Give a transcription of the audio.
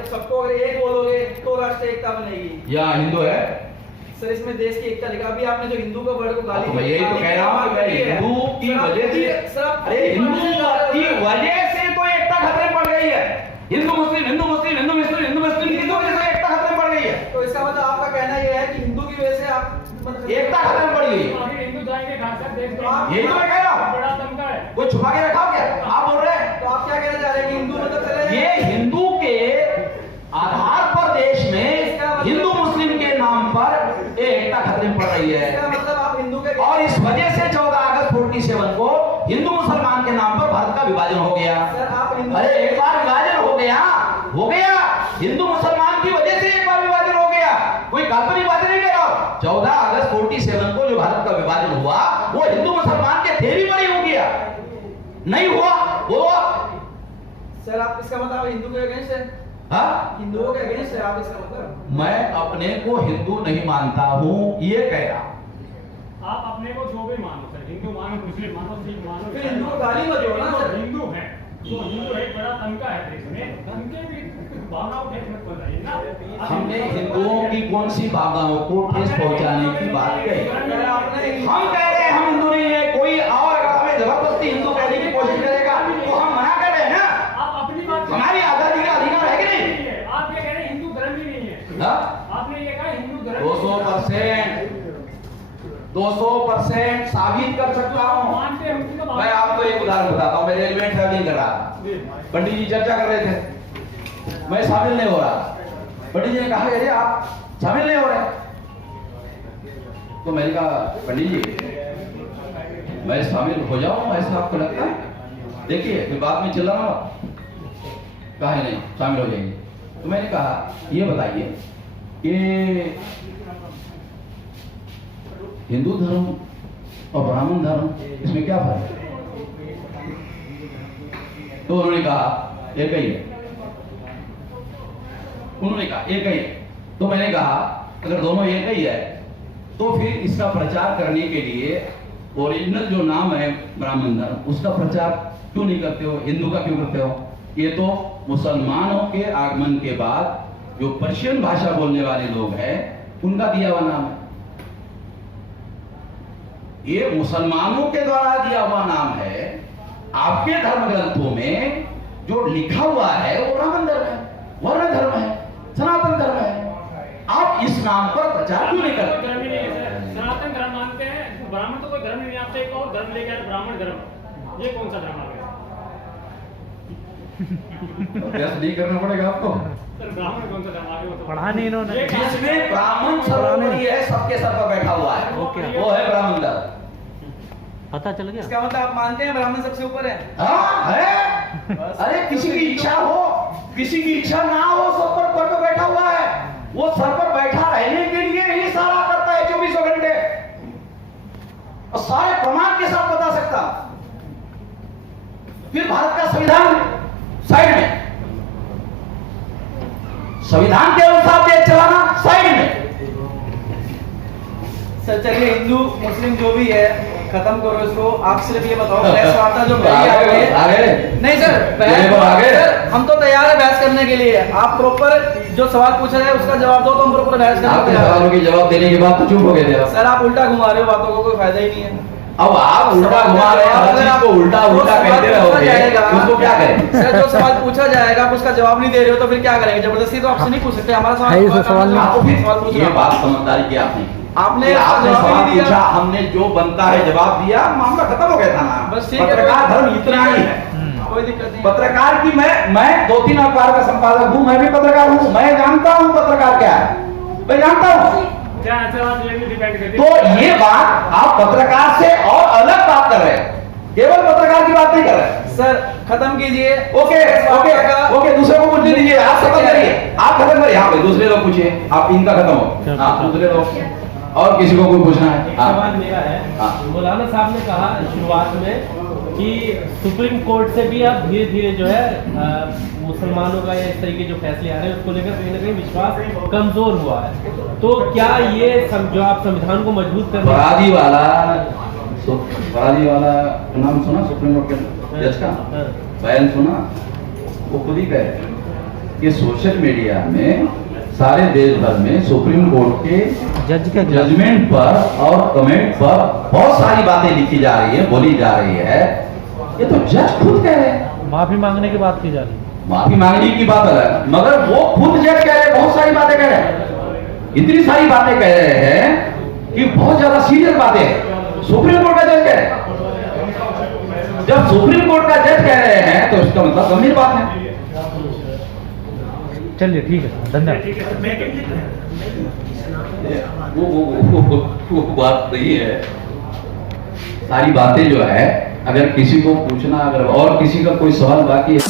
जब सबको अगर एक बोलोगे तो राष्ट्रीय एकता बनेगी। या हिंदू है सर, इसमें देश की एकता लिखा। अभी आपने जो हिंदू का वर्ड को गाली मैं यही तो कह रहा हूँ कि हिंदू की वजह से, अरे हिंदू की वजह से तो एकता खतरे पड़ गई है। हिंदू मुस्लिम हिंदू मुस्लिम हिंदू मुस्लिम हिंदू मुस्लिम की वजह से एकता खतरे पड़ गई है। तो इसका मतलब आपका कहना यह है कि हिंदू की वजह से आप मतलब एकता खतरे पड़ गई है। हिंदू जाएंगे कहां से? देश तो आप यही तो मैं कह रहा हूँ। बड़ा दमका है। कोई छुपा के रखा हो क्या? आप बोल रहे हैं तो आप क्या कहना चाह रहे हैं कि हिंदू मतलब चले जाए? ये हिंदू के आधार पर देश में हिंदू मुस्लिम के नाम पर एकता खतरे में पड़ रही है। इसका मतलब आप हिंदू के और इस वजह से 14 अगस्त 47 को हिंदू मुसलमान के नाम पर भारत का विभाजन हो गया। सर आप हिंदू, अरे एक बार विभाजन हो गया हिंदू मुसलमान की वजह से एक बार विभाजन हो गया। कोई काल्पनिक बात नहीं कह रहा हूं। 14 अगस्त 47 को जो भारत का विभाजन हुआ वो हिंदू मुसलमान के थेरी पर ही हो गया, नहीं हुआ वो। सर आप इसका मतलब हिंदू के अगेंस्ट है? हाँ, हिंदुओं के अगेंस्ट है आप इसका मतलब? मैं अपने को हिंदू नहीं मानता हूँ ये कह रहा। आप अपने को जो भी मानो सर, हिंदू मानो मुस्लिम मानो सिख मानो, फिर हिंदू को गाली मत दो ना सर। हिंदू है तो हिंदू एक बड़ा तमका है देश में, उनके भी भावनाओं को ठेस मत पहुंचाइए ना। हमने हिंदुओं की कौन सी भावनाओं को ठेस पहुंचाने की बात कही? हम कह रहे हैं हम हिंदू नहीं है। कोई और अगर हमें जबरदस्ती हिंदू कहने की कोशिश करेगा तो हम मना कर रहे हैं ना। आप अपनी बात, हमारी आजादी का अधिकार है कि नहीं? आप ये कह रहे हैं हिंदू धर्म ही नहीं है। हाँ? आपने ये कहा हिंदू धर्म 200% साबित कर सकता हूँ। मानते हैं उनकी तो बात। मैं आपको एक उदाहरण बताता हूँ। मैं रेलवे में ट्रैवलिंग कर रहा था, पंडित जी चर्चा कर रहे थे, मैं शामिल नहीं हो रहा। पंडित जी ने कहा अरे आप शामिल नहीं हो रहे। तो मैंने कहा पंडित जी मैं शामिल हो जाऊं ऐसा आपको लगता है? देखिए फिर बाद में चिल्लाना मत। कहा नहीं शामिल हो जाएंगे। तो मैंने कहा ये बताइए कि हिंदू धर्म और ब्राह्मण धर्म इसमें क्या फर्क है? तो उन्होंने कहा एक ही है। उन्होंने कहा एक ही है। तो मैंने कहा अगर दोनों एक ही है तो फिर इसका प्रचार करने के लिए ओरिजिनल जो नाम है ब्राह्मण धर्म उसका प्रचार क्यों नहीं करते हो, हिंदू का क्यों करते हो? ये तो मुसलमानों के आगमन के बाद जो पर्शियन भाषा बोलने वाले लोग हैं उनका दिया हुआ नाम है। ये मुसलमानों के द्वारा दिया हुआ नाम है। आपके धर्म ग्रंथों में जो लिखा हुआ है वो ब्राह्मण धर्म है, वर्ण धर्म है, सनातन धर्म है। आप इस नाम पर प्रचार क्यों नहीं करते? धर्म ही नहीं है सर, सनातन धर्म मानते हैं। ब्राह्मण तो कोई धर्म ही नहीं। आपसे एक और धर्म लेके आए ब्राह्मण धर्म, ये कौन सा धर्म आ गया? अभ्यास नहीं करना पड़ेगा आपको। सर ब्राह्मण कौन सा धर्म आ गया? पढ़ा नहीं इन्होंने। जिसमें ब्राह्मण सर्वोपरि है, सबके सर पर बैठा हुआ है, वो है ब्राह्मण धर्म। पता चल गया। इसका मतलब आप मानते हैं ब्राह्मण सबसे ऊपर है? हाँ है। अरे किसी की इच्छा हो, किसी की इच्छा ना हो, सब पर बैठा हुआ है। वो सर पर बैठा रहने के लिए ही सारा करता है 24 घंटे और सारे प्रमाण के साथ बता सकता। फिर भारत का संविधान साइड में, संविधान के अनुसार देश चलाना साइड में। सर चलिए हिंदू मुस्लिम जो भी है खत्म करो इसको। आप सिर्फ ये बताओ बहस वार्ता जो करी आपने। नहीं सर सर हम तो तैयार है बहस करने के लिए। आप प्रॉपर जो सवाल पूछा जाए उसका जवाब दो तो हम प्रॉपर बहस आपके करते सवालों के जवाब देने के बाद तो चुप हो गए थे आप। सर आप उल्टा घुमा रहे हो बातों को, कोई फायदा ही नहीं है। अब आप उल्टा घुमा रहे हैं, हर चीज को उल्टा उल्टा कहते रहोगे, उसको क्या करें? सर जो सवाल पूछा जाएगा आप उसका जवाब नहीं दे रहे हो तो फिर क्या करेंगे? जबरदस्ती तो आपसे नहीं पूछ सकते। हमारा सवाल आपको फिर ये बात समझदारी की आपने आपने सवाल पूछा, हमने जो बनता है जवाब दिया, मामला खत्म हो गया था ना। बस ठीक है। पत्रकार धर्म इतना ही है। कोई दिक्कत नहीं। पत्रकार की मैं 2-3 अखबार का संपादक हूँ, मैं भी पत्रकार हूँ, मैं जानता हूँ पत्रकार क्या है, मैं जानता हूँ। क्या बात ये भी डिपेंड करती तो ये बात आप पत्रकार से और अलग बात कर रहे हैं, केवल पत्रकार की बात नहीं कर रहे। सर खत्म कीजिए। ओके ओके ओके, दूसरे को पूछने दीजिए। आप खत्म करिए, आप खत्म करिए। हाँ भाई दूसरे लोग पूछिए, आप इनका खत्म हो। हाँ दूसरे लोग और किसी को कोई पूछना है? सवाल मेरा है। मौलाना साहब ने कहा शुरुआत में कि सुप्रीम कोर्ट से भी अब धीरे धीरे जो है मुसलमानों का या इस तरीके जो फैसले आ रहे हैं उसको लेकर कहीं ना कहीं विश्वास कमजोर हुआ है। तो क्या ये जो आप संविधान को मजबूत करने बरादी वाला नाम सुना? सुप्रीम कोर्ट के जज का बयान सुना? वो खुद ही कहे कि सोशल मीडिया में सारे देश भर में सुप्रीम कोर्ट के जज के खिलाफ जजमेंट पर और कमेंट पर बहुत सारी बातें लिखी जा रही है, बोली जा रही है। ये तो जज खुद कह रहे हैं, माफी मांगने की बात की जा रही है। माफी मांगने की बात अलग, मगर वो खुद जज कह रहे हैं, बहुत सारी बातें कह रहे हैं, इतनी सारी बातें कह रहे हैं कि बहुत ज्यादा सीरियस बातें हैं। सुप्रीम कोर्ट का जज कह रहे हैं, जब सुप्रीम कोर्ट का जज कह रहे हैं तो इसका मतलब गंभीर बात है। चलिए ठीक है, धन्यवाद। वो बात नहीं है। सारी बातें जो है, अगर किसी को पूछना, अगर और किसी का कोई सवाल बाकी है